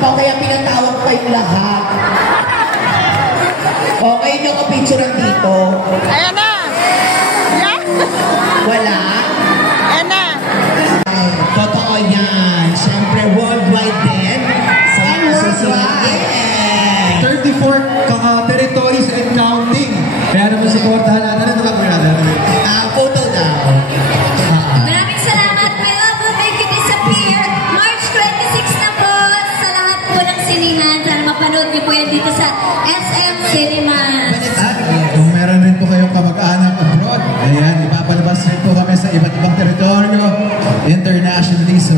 sabaw, kaya pinatawag ko kayong lahat. O, ngayon yung picturean dito. Ayan na! Yeah. Wala? Ayan na! Totoo yan. Siyempre, worldwide din. Sa worldwide. 34 territories and counting. Kaya naman supportahan natin. Ito lang po natin. Photo daw. Maraming salamat. My love will make you disappear. March 26 na po sa lahat po ng sinihan. Sana mapanood niyo po yan dito sa SM Cinemas. At kung meron rin po kayong kamag-anak abroad, ayan, ipapalabas rin po kami sa iba't ibang teritoryo internationally. So,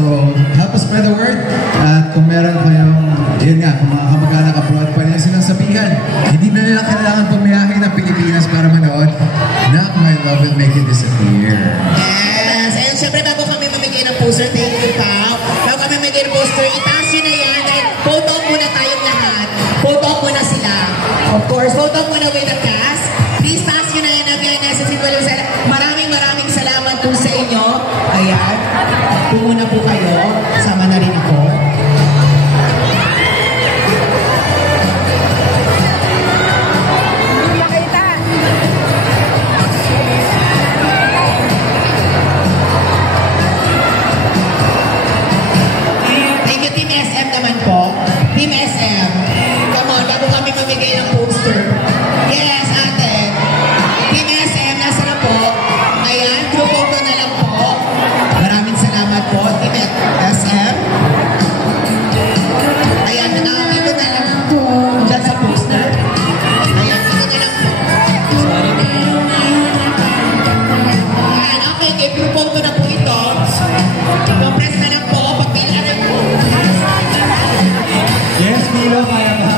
help us spread the word. At kung meron kayong, yun nga, kung mga kamag-anak abroad, pa rin silang sabihan, hindi na nila kailangan pumiyahe ng Pilipinas para manood na My Love Will Make You Disappear. Yes! And syempre, bago kami mamigay ng poster, thank you, Pao. Bago kami mamigay ng poster, itaas yun na yan. Dahil photo muna tayong lahat. Photo muna sila. Of course, photo muna with the cast. Please, taas yun na yan. Maraming salamat po sa inyo. Ayan. Pumuna po kayo. Sama na rin ako. Thank you, Team SM naman po. Team SM. Come on, bago kami mamigay ng poster. Yes, ate. Team SM, nasa na po? Ayan, group photo na lang po. Maraming salamat po, Team SM. Ayan, dito na lang po. Diyan sa poster. Ayan, dito na lang po. Ayan, okay, group photo na po ito. Compress na lang po, pagpilaran po. Yes, Milo, kaya pa.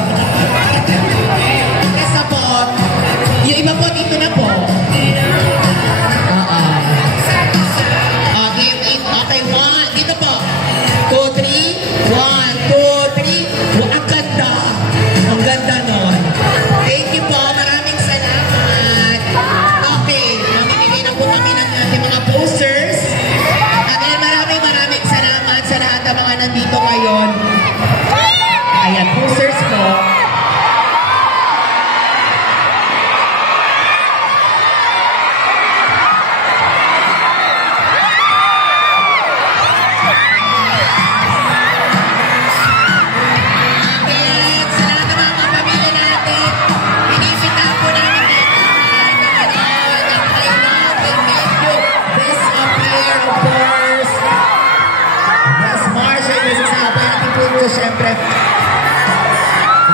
Yes na po. Yung iba po, dito na po. Okay, okay, one. Dito po. 2, 3. 1, 2, 3. Ang ganda. Ang ganda nun. Thank you po. Maraming salamat. Okay. Mamimigay na po kami ng ating mga posters. Again, maraming salamat sa lahat ng mga nandito ngayon. Ayan, posters po. Siyempre,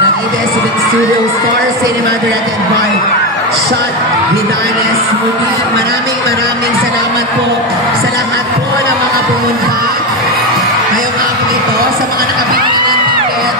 ng Studio Star Cinema directed by Shot Vidanes Movie. Maraming salamat po sa lahat po ng mga pumunta ngayong hapon ito, sa mga nakabili ng ticket.